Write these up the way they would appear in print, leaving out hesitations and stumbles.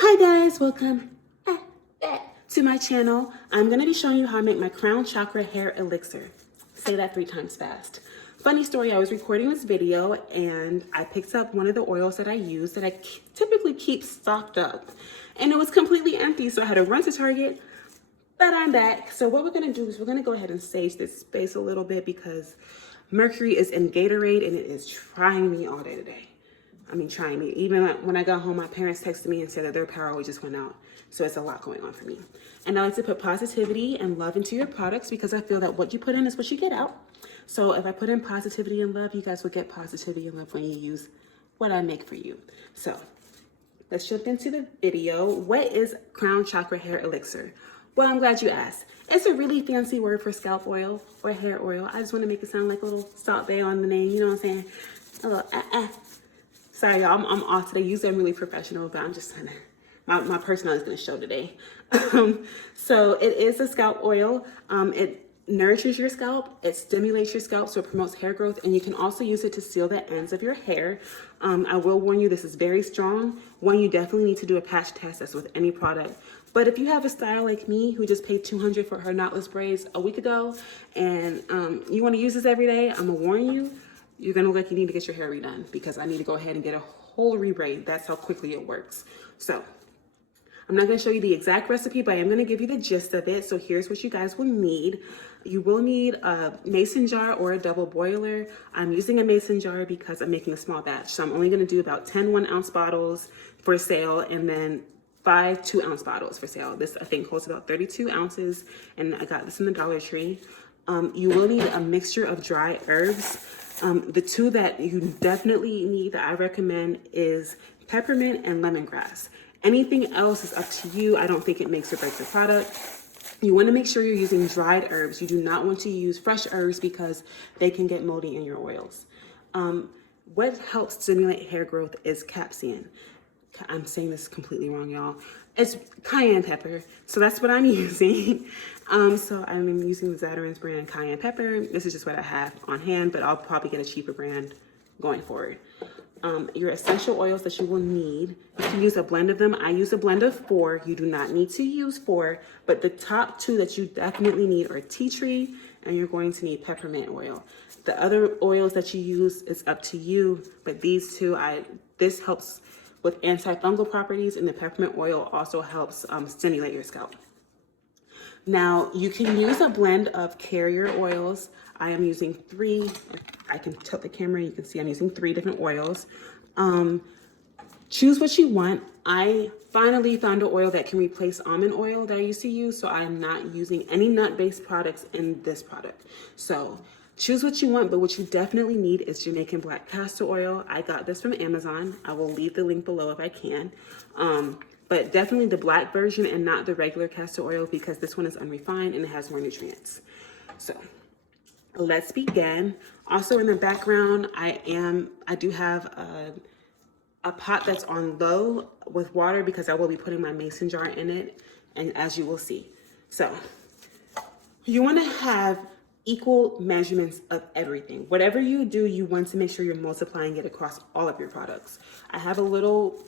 Hi guys, welcome back to my channel. I'm going to be showing you how I make my crown chakra hair elixir. Say that 3 times fast. Funny story, I was recording this video and I picked up one of the oils that I use that I typically keep stocked up. And it was completely empty, so I had to run to Target, but I'm back. So what we're going to do is we're going to go ahead and sage this space a little bit because mercury is in Gatorade and it is trying me all day today. I mean, trying me. Even when I got home, my parents texted me and said that their power always just went out. So it's a lot going on for me. And I like to put positivity and love into your products because I feel that what you put in is what you get out. So if I put in positivity and love, you guys will get positivity and love when you use what I make for you. So let's jump into the video. What is crown chakra hair elixir? Well, I'm glad you asked. It's a really fancy word for scalp oil or hair oil. I just want to make it sound like a little Salt Bae on the name. You know what I'm saying? A little Sorry, y'all, I'm off today. Usually I'm really professional, but I'm just trying to, my personality is going to show today. So it is a scalp oil. It nourishes your scalp. It stimulates your scalp, so it promotes hair growth. And you can also use it to seal the ends of your hair. I will warn you, this is very strong. One, you definitely need to do a patch test, as with any product. But if you have a style like me who just paid $200 for her knotless braids a week ago, and you want to use this every day, I'm going to warn you, you're gonna look like you need to get your hair redone because I need to go ahead and get a whole rebraid. That's how quickly it works. So I'm not gonna show you the exact recipe, but I am gonna give you the gist of it. So here's what you guys will need. You will need a mason jar or a double boiler. I'm using a mason jar because I'm making a small batch. So I'm only gonna do about 10 1-ounce bottles for sale and then 5 2-ounce bottles for sale. This I think holds about 32 ounces and I got this in the Dollar Tree. You will need a mixture of dry herbs. The two that you definitely need that I recommend is peppermint and lemongrass. Anything else is up to you. I don't think it makes or breaks the product. You want to make sure you're using dried herbs. You do not want to use fresh herbs because they can get moldy in your oils. What helps stimulate hair growth is capsaicin. I'm saying this completely wrong, y'all. It's cayenne pepper. So that's what I'm using. So I'm using the Zatarain's brand cayenne pepper. This is just what I have on hand, but I'll probably get a cheaper brand going forward. Your essential oils that you will need, you can use a blend of them. I use a blend of 4. You do not need to use 4, but the top 2 that you definitely need are tea tree, and you're going to need peppermint oil. The other oils that you use, it's up to you, but these two, this helps with antifungal properties, and the peppermint oil also helps stimulate your scalp. Now, you can use a blend of carrier oils. I am using 3. I can tilt the camera, you can see I'm using 3 different oils. Choose what you want. I finally found an oil that can replace almond oil that I used to use, so I'm not using any nut-based products in this product. So choose what you want, but what you definitely need is Jamaican black castor oil. I got this from Amazon. I will leave the link below if I can. But definitely the black version and not the regular castor oil because this one is unrefined and it has more nutrients. So let's begin. Also in the background, I do have a pot that's on low with water because I will be putting my mason jar in it, and as you will see. So you want to have equal measurements of everything. Whatever you do, you want to make sure you're multiplying it across all of your products. I have a little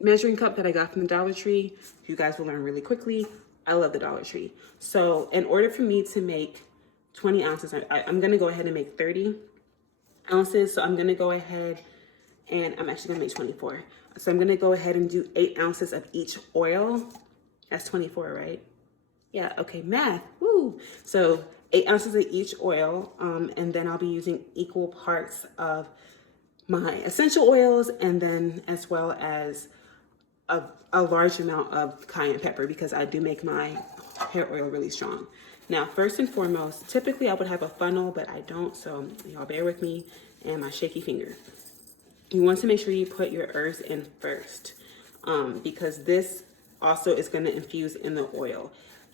measuring cup that I got from the Dollar Tree. You guys will learn really quickly. I love the Dollar Tree. So in order for me to make 20 ounces, I'm gonna go ahead and make 30 ounces. So I'm gonna go ahead and I'm actually gonna make 24. So I'm gonna go ahead and do 8 ounces of each oil. That's 24, right? Yeah, okay, math, woo. So 8 ounces of each oil, and then I'll be using equal parts of my essential oils and then as well as a large amount of cayenne pepper because I do make my hair oil really strong. Now, first and foremost, typically I would have a funnel, but I don't, so y'all bear with me and my shaky finger. You want to make sure you put your herbs in first because this also is going to infuse in the oil,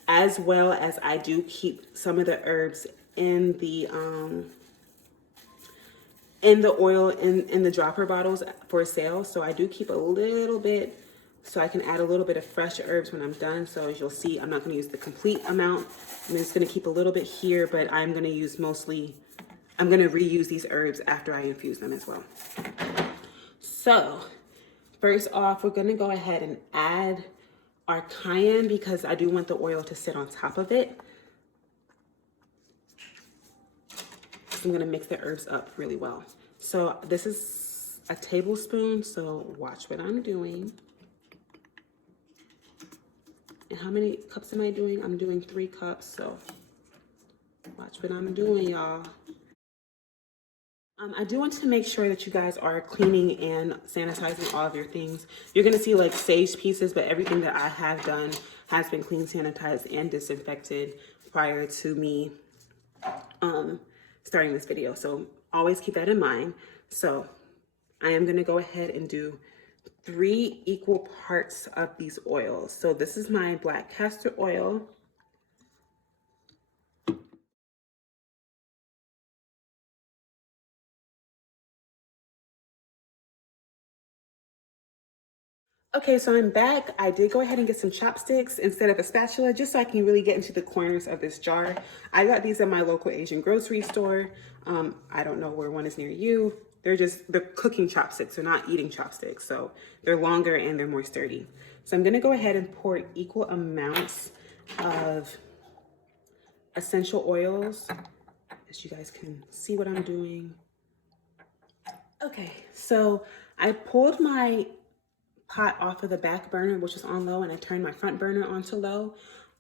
as well as I do keep some of the herbs in the oil in the dropper bottles for sale. So I do keep a little bit so I can add a little bit of fresh herbs when I'm done. So as you'll see, I'm not going to use the complete amount. I'm just going to keep a little bit here, but I'm going to use I'm going to reuse these herbs after I infuse them as well. So First off, we're gonna go ahead and add our cayenne because I do want the oil to sit on top of it. So I'm gonna mix the herbs up really well. So this is a tablespoon, so watch what I'm doing. And how many cups am I doing? I'm doing 3 cups, so watch what I'm doing, y'all. I do want to make sure that you guys are cleaning and sanitizing all of your things. You're gonna see like saved pieces, but everything that I have done has been cleaned, sanitized, and disinfected prior to me starting this video. So always keep that in mind. So I am gonna go ahead and do 3 equal parts of these oils. So this is my black castor oil. Okay, so I'm back. I did go ahead and get some chopsticks instead of a spatula, just so I can really get into the corners of this jar. I got these at my local Asian grocery store. I don't know where one is near you. They're cooking chopsticks, they're not eating chopsticks. So they're longer and they're more sturdy. So I'm gonna go ahead and pour equal amounts of essential oils, as you guys can see what I'm doing. Okay, so I pulled my pot off of the back burner, which is on low, and I turned my front burner onto low.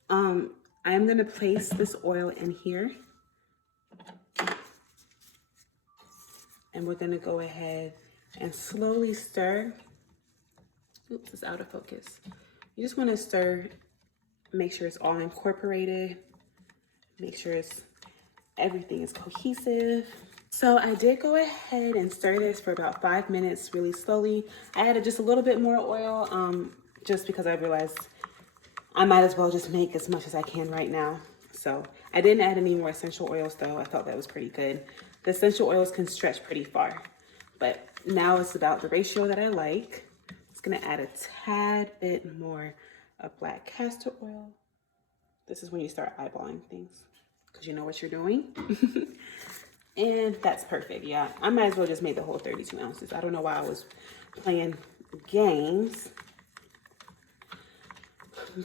I am gonna place this oil in here. And we're gonna go ahead and slowly stir. Oops, it's out of focus. You just wanna stir, make sure it's all incorporated, make sure everything is cohesive. So I did go ahead and stir this for about 5 minutes really slowly. I added just a little bit more oil just because I realized I might as well just make as much as I can right now. So I didn't add any more essential oils though. I thought that was pretty good. The essential oils can stretch pretty far, but now it's about the ratio that I like. It's gonna add a tad bit more of black castor oil. This is when you start eyeballing things because you know what you're doing. And that's perfect. Yeah, I might as well just make the whole 32 ounces. I don't know why I was playing games.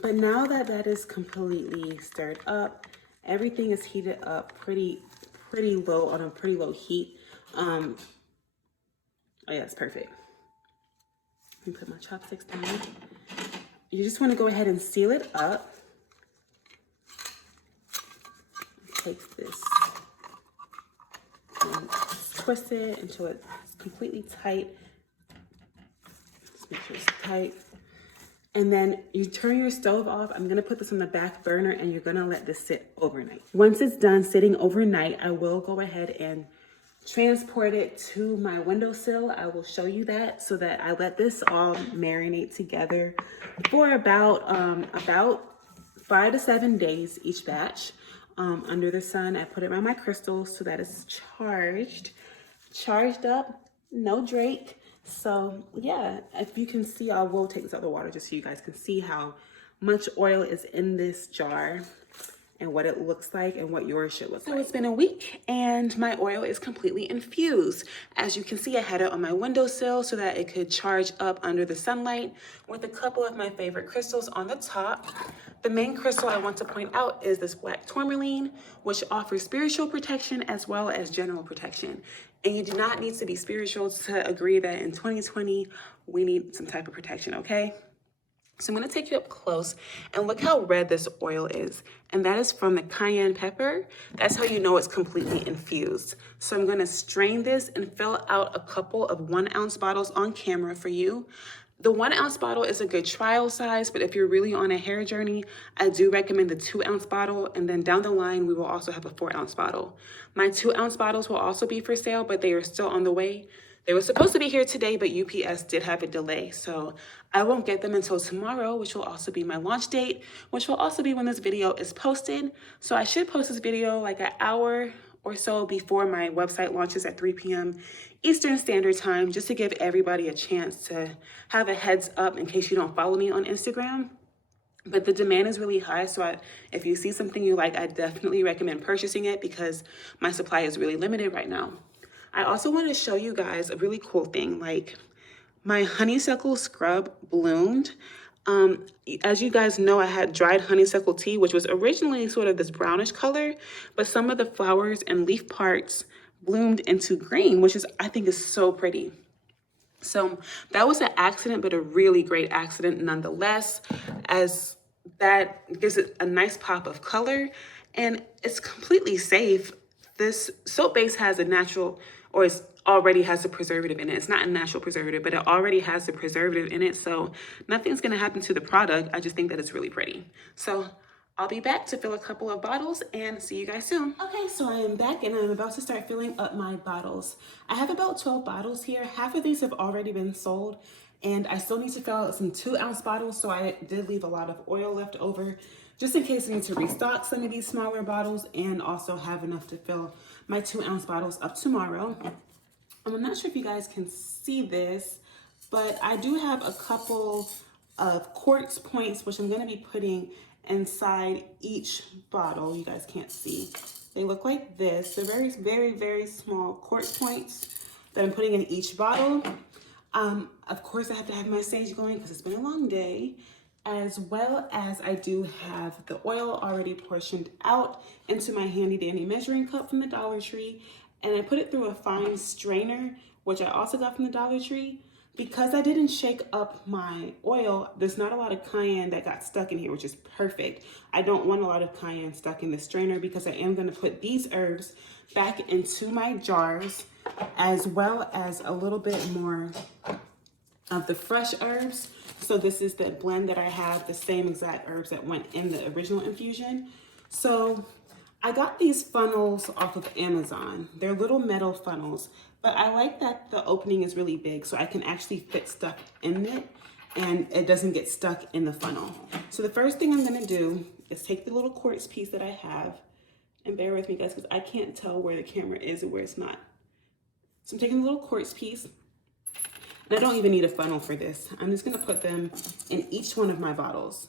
But now that that is completely stirred up, everything is heated up pretty low, on a pretty low heat. Oh yeah, it's perfect. Let me put my chopsticks down. You just want to go ahead and seal it up. Take this and twist it until it's completely tight. Just make sure it's tight. And then you turn your stove off. I'm gonna put this on the back burner and you're gonna let this sit overnight. Once it's done sitting overnight, I will go ahead and transport it to my windowsill. I will show you that, so that I let this all marinate together for about 5 to 7 days each batch. Under the sun, I put it around my crystals so that it's charged up, no Drake. So yeah, if you can see, I will take this out of the water just so you guys can see how much oil is in this jar and what it looks like and what yours should look like. So it's been a week and my oil is completely infused. As you can see, I had it on my windowsill so that it could charge up under the sunlight with a couple of my favorite crystals on the top. The main crystal I want to point out is this black tourmaline, which offers spiritual protection as well as general protection. And you do not need to be spiritual to agree that in 2020, we need some type of protection, okay? So I'm gonna take you up close and look how red this oil is. And that is from the cayenne pepper. That's how you know it's completely infused. So I'm gonna strain this and fill out a couple of 1 ounce bottles on camera for you. The 1 ounce bottle is a good trial size, but if you're really on a hair journey, I do recommend the 2 ounce bottle. And then down the line, we will also have a 4 ounce bottle. My 2 ounce bottles will also be for sale, but they are still on the way. They were supposed to be here today, but UPS did have a delay. So I won't get them until tomorrow, which will also be my launch date, which will also be when this video is posted. So I should post this video like an hour or so before my website launches at 3 p.m. Eastern Standard Time, just to give everybody a chance to have a heads up in case you don't follow me on Instagram. But the demand is really high, so if you see something you like, I definitely recommend purchasing it because my supply is really limited right now. I also want to show you guys a really cool thing. Like, My honeysuckle scrub bloomed. As you guys know, I had dried honeysuckle tea, which was originally sort of this brownish color, but some of the flowers and leaf parts bloomed into green, which is, I think, is so pretty. So that was an accident, but a really great accident nonetheless, as that gives it a nice pop of color and it's completely safe. This soap base has a natural, or it's already has a preservative in it. It's not a natural preservative, but it already has a preservative in it. So nothing's gonna happen to the product. I just think that it's really pretty. So I'll be back to fill a couple of bottles and see you guys soon. Okay, so I am back and I'm about to start filling up my bottles. I have about 12 bottles here. Half of these have already been sold and I still need to fill out some 2-ounce bottles. So I did leave a lot of oil left over just in case I need to restock some of these smaller bottles and also have enough to fill my 2-ounce bottles up tomorrow. I'm not sure if you guys can see this, but I do have a couple of quartz points, which I'm gonna be putting inside each bottle. You guys can't see. They look like this. They're very, very, very small quartz points that I'm putting in each bottle. Of course, I have to have my sage going because it's been a long day, as well as I do have the oil already portioned out into my handy dandy measuring cup from the Dollar Tree. And I put it through a fine strainer, which I also got from the Dollar Tree. Because I didn't shake up my oil, there's not a lot of cayenne that got stuck in here, which is perfect. I don't want a lot of cayenne stuck in the strainer because I am going to put these herbs back into my jars, as well as a little bit more of the fresh herbs. So this is the blend that I have, the same exact herbs that went in the original infusion. So I got these funnels off of Amazon. They're little metal funnels, but I like that the opening is really big so I can actually fit stuff in it and it doesn't get stuck in the funnel. So the first thing I'm gonna do is take the little quartz piece that I have, and bear with me guys because I can't tell where the camera is and where it's not. So I'm taking the little quartz piece, and I don't even need a funnel for this. I'm just gonna put them in each one of my bottles.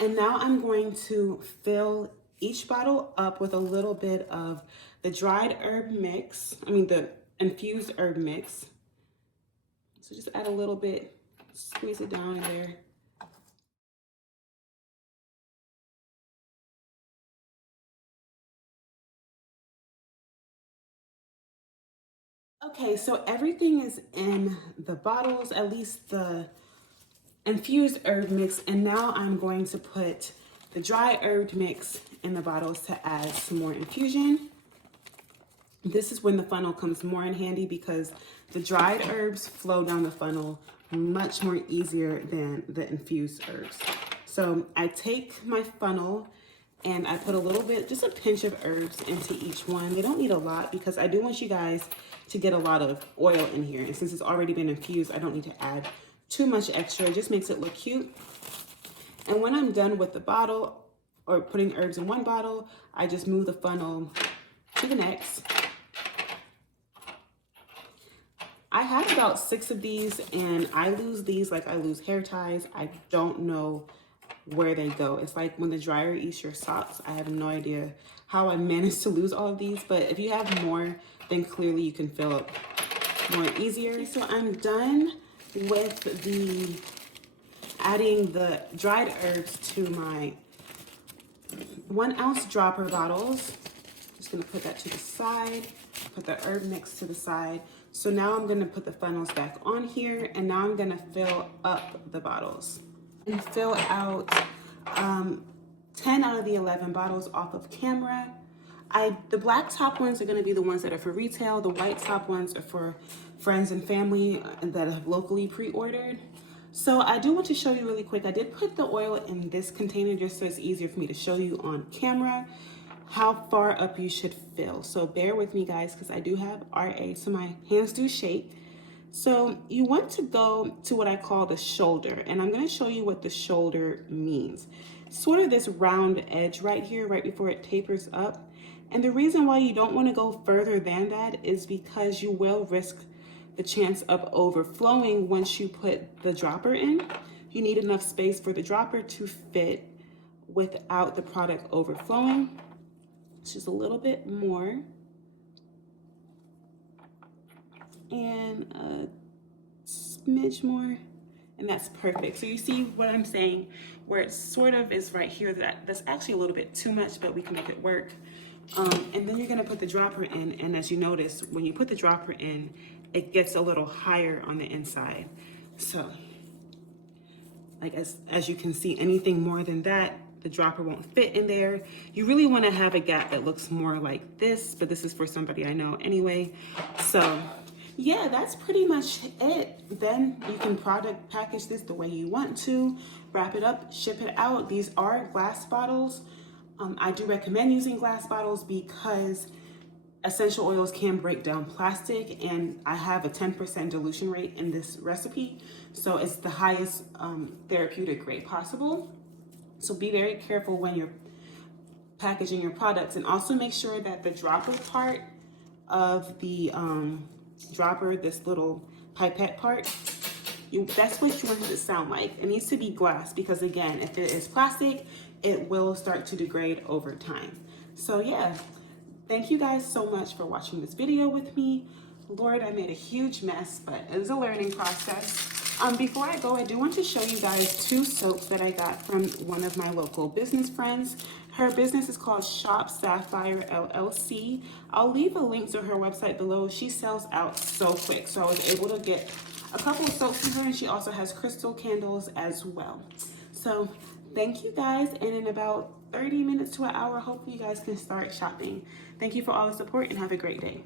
And now I'm going to fill each bottle up with a little bit of the dried herb mix, the infused herb mix. So just add a little bit, squeeze it down in there. Okay, so everything is in the bottles, at least the infused herb mix, and now I'm going to put the dry herb mix in the bottles to add some more infusion. This is when the funnel comes more in handy because the dried herbs flow down the funnel much more easier than the infused herbs. So I take my funnel and I put a little bit, just a pinch of herbs into each one. They don't need a lot because I do want you guys to get a lot of oil in here. And since it's already been infused, I don't need to add too much extra. It just makes it look cute. And when I'm done with the bottle or putting herbs in one bottle, I just move the funnel to the next. I have about 6 of these and I lose these like I lose hair ties. I don't know where they go. It's like when the dryer eats your socks. I have no idea how I managed to lose all of these, but if you have more, then clearly you can fill up more easier. So I'm done with adding the dried herbs to my 1-ounce dropper bottles. Just gonna put that to the side, put the herb mix to the side. So now I'm gonna put the funnels back on here and now I'm gonna fill up the bottles. And fill out 10 out of the 11 bottles off of camera. The black top ones are gonna be the ones that are for retail. The white top ones are for friends and family that have locally pre-ordered. So I do want to show you really quick. I did put the oil in this container just so it's easier for me to show you on camera how far up you should fill. So bear with me guys, because I do have RA, so my hands do shake. So you want to go to what I call the shoulder, and I'm gonna show you what the shoulder means. Sort of this round edge right here, right before it tapers up. And the reason why you don't wanna go further than that is because you will risk the chance of overflowing once you put the dropper in. You need enough space for the dropper to fit without the product overflowing. Just a little bit more. And a smidge more. And that's perfect. So you see what I'm saying, where it sort of is right here. That's actually a little bit too much, but we can make it work. And then you're gonna put the dropper in, and as you notice, when you put the dropper in, it gets a little higher on the inside. So, like as you can see, anything more than that, the dropper won't fit in there. You really wanna have a gap that looks more like this, but this is for somebody I know anyway. So, yeah, that's pretty much it. Then you can product package this the way you want to, wrap it up, ship it out. These are glass bottles. I do recommend using glass bottles because essential oils can break down plastic, and I have a 10% dilution rate in this recipe. So it's the highest therapeutic grade possible. So be very careful when you're packaging your products, and also make sure that the dropper part of the dropper, this little pipette part, that's what you want it to sound like. It needs to be glass because, again, if it is plastic, it will start to degrade over time. So yeah, thank you guys so much for watching this video with me. Lord, I made a huge mess, but it was a learning process. Before I go, I do want to show you guys 2 soaps that I got from one of my local business friends. Her business is called Shop Sapphire LLC. I'll leave a link to her website below. She sells out so quick, so I was able to get a couple of soaps from her, and she also has crystal candles as well. So thank you guys, and in about 30 minutes to an hour, hopefully you guys can start shopping. Thank you for all the support, and have a great day.